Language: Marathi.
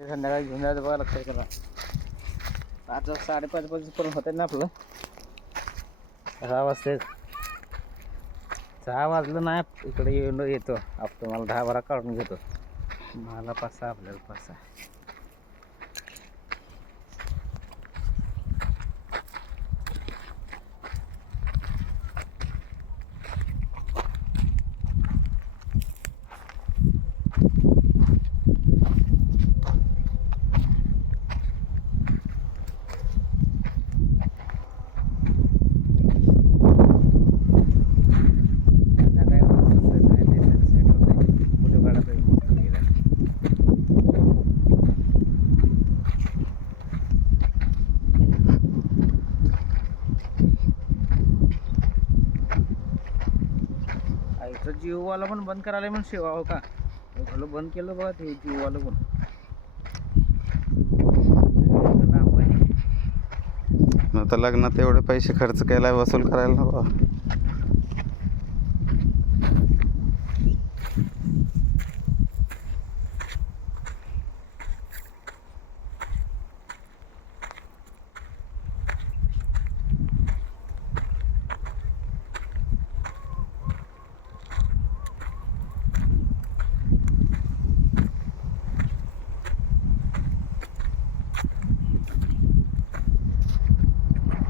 संध्याकाळी घेऊन जायचं बघा, लक्षात करा. 5 साडेपाच पर्यंत होत ना आपलं. 6 वाजते. 6 वाजलं नाही इकडे येतो आपण तुम्हाला 10-12 काढून घेतो. मला 5-6 आपल्याला 5-6. जिओवाला पण बंद करायला म्हणून सेवा हो का झालं बंद केलं बघा ते जिओवालं पण. आता लग्नात एवढे पैसे खर्च केलाय, वसूल करायला नको.